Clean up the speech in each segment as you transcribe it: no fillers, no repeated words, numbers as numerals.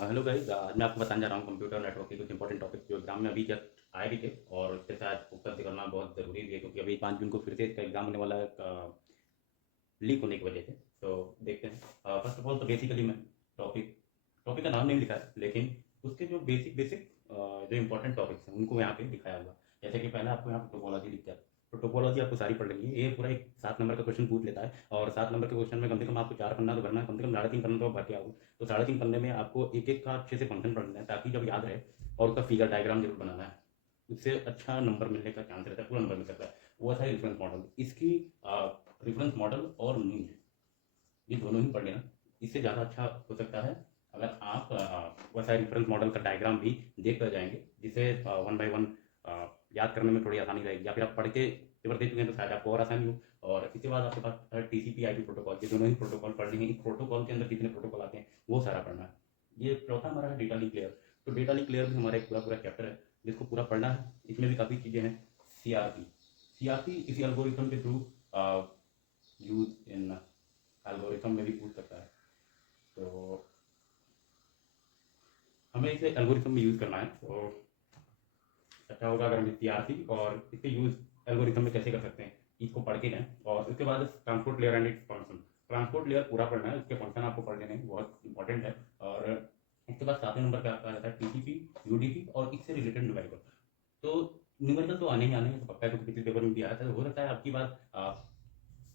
Hello guys, आज मैं आपको बताने जा रहा हूँ कंप्यूटर नेटवर्क के कुछ इंपॉर्टेंट टॉपिक जो एग्जाम में अभी जस्ट आए भी थे और इसके साथ फोकस भी करना बहुत ज़रूरी भी है क्योंकि अभी 5 जून को फिर से इसका एग्जाम होने वाला है लीक होने की वजह से। तो देखते हैं। फर्स्ट ऑफ ऑल तो बेसिकली मैं टॉपिक टॉपिक का नाम नहीं लिखा है, लेकिन उसके जो बेसिक बेसिक जो इंपॉर्टेंट टॉपिक्स हैं उनको यहाँ पे दिखाया हुआ। जैसे कि पहले आपको यहाँ पे टोपोलॉजी दिखता है, तो टोपोलॉजी आपको सारी पढ़ लेनी है। ये पूरा एक 7 नंबर का क्वेश्चन पूछ लेता है और 7 नंबर के क्वेश्चन में कम से कम आपको 4 पन्ना तो भरना है, कम से कम 3.5 पन्ना तो भर के आओ। तो 3.5 पन्ने में आपको एक एक का अच्छे से फंक्शन पढ़ना है ताकि जब याद रहे, और उसका फिगर डायग्राम जरूर बनाना है। उससे अच्छा नंबर मिलने का चांस रहता है, पूरा नंबर मिल सकता है। वो ऐसा है रेफरेंस मॉडल। इसकी रेफरेंस मॉडल और मीन ये दोनों ही पढ़ लेना, इससे ज़्यादा अच्छा हो सकता है अगर आप वैसा रेफरेंस मॉडल का डायग्राम भी देख कर जाएंगे, जिससे वन बाय वन याद करने में थोड़ी आसानी रहेगी। या फिर आप पढ़ के पेपर दे चुके हैं तो शायद आपको और आसानी हो। और इसके बाद आपके पास है टीसीपी आईपी प्रोटोकॉल, ये दोनों ही प्रोटोकॉल पढ़ने हैं। इस प्रोटोकॉल के अंदर कितने प्रोटोकॉल आते हैं वो सारा पढ़ना है। ये चौथा हमारा है डेटा लिंक लेयर। तो डेटा लिंक लेयर भी हमारा एक पूरा पूरा चैप्टर है जिसको पूरा पढ़ना है। इसमें भी काफ़ी चीज़ें हैं। सीआरपी सीआरपी इसी एल्गोरिथम के थ्रू यूज इन एल्गोरिथम में भी पूछ सकता है। तो हमें इसे एल्गोरिथम में यूज़ करना है, तो अच्छा होगा अगर हम सीआरसी और इसके यूज़ एल्गोरिथम में कैसे कर सकते हैं इसको पढ़ के जाएं। और उसके बाद transport layer and its function. Transport layer पूरा पढ़ना है, उसके फंक्शन आपको पढ़ लेने हैं, बहुत इंपॉर्टेंट है। और उसके बाद 7वें नंबर पे आपका रहता है टीसीपी यूडीपी और इससे रिलेटेड न्यूमेरिकल। तो न्यूमेरिकल तो आने ही आने हैं, तो पक्का है क्योंकि पिछले पेपर में भी आया था। तो हो सकता है आपकी बात आप।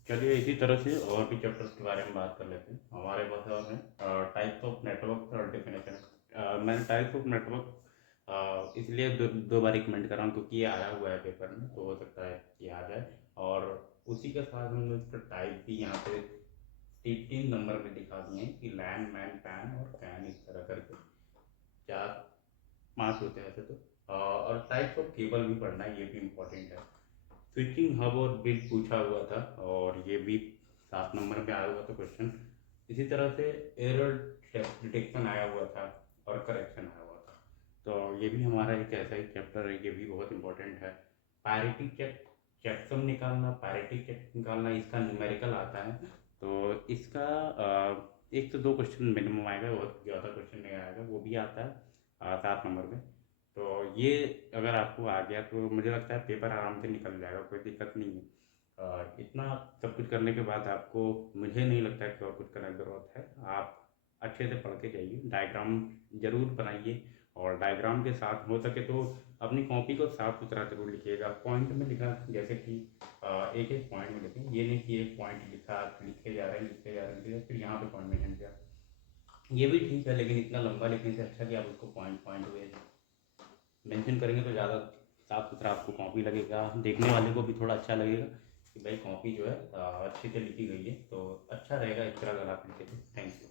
चलिए इसी तरह से और भी चैप्टर्स के बारे में बात कर लेते हैं। हमारे पास है टाइप्स ऑफ नेटवर्क और डेफिनेशन। मैंने टाइप्स ऑफ नेटवर्क इसलिए दो बार रिकमेंड कर रहा हूँ क्योंकि ये आया हुआ है पेपर में, तो हो सकता है कि आ जाए। और उसी के साथ हमने इसका टाइप भी यहाँ पे 18 नंबर में दिखा दिए हैं कि लैन मैन पैन और कैन, इस तरह करके 4 5 होते हैं ऐसे तो। और टाइप्स ऑफ केबल भी पढ़ना है, ये भी इम्पोर्टेंट है। स्विचिंग हब और बिट पूछा हुआ था और ये भी 7 नंबर पे आया हुआ था क्वेश्चन। इसी तरह से एरर डिटेक्शन आया हुआ था और करेक्शन आया हुआ था। तो ये भी हमारा एक ऐसा ही चैप्टर है, ये भी बहुत इंपॉर्टेंट है। पैरिटी चेक, चेकसम निकालना, पैरिटी चेक निकालना, इसका न्यूमेरिकल आता है। तो इसका 1 से 2 क्वेश्चन मिनिमम आएगा, बहुत ज़्यादा क्वेश्चन नहीं आएगा। वो भी आता है 7 नंबर में। तो ये अगर आपको आ गया तो मुझे लगता है पेपर आराम से निकल जाएगा, कोई दिक्कत नहीं है। इतना सब कुछ करने के बाद आपको, मुझे नहीं लगता कि और कुछ करने की ज़रूरत है। आप अच्छे से पढ़ के जाइए, डायग्राम ज़रूर बनाइए। और डायग्राम के साथ हो सके तो अपनी कॉपी को साफ सुथरा जरूर लिखिएगा। पॉइंट में लिखा, जैसे कि एक एक पॉइंट में लिखें, ये नहीं कि एक पॉइंट लिखा लिखे जा रहे हैं लिखे जा रहे हैं फिर यहाँ पे पॉइंट में गया। ये भी ठीक है, लेकिन इतना लंबा लिखने से अच्छा कि आप उसको पॉइंट पॉइंट में मेंशन करेंगे तो ज़्यादा साफ सुथरा आपको कॉपी लगेगा, देखने वाले को भी थोड़ा अच्छा लगेगा कि भाई कॉपी जो है अच्छे से लिखी गई है। तो अच्छा रहेगा इस तरह अगर आप लिखे तो। Thank you.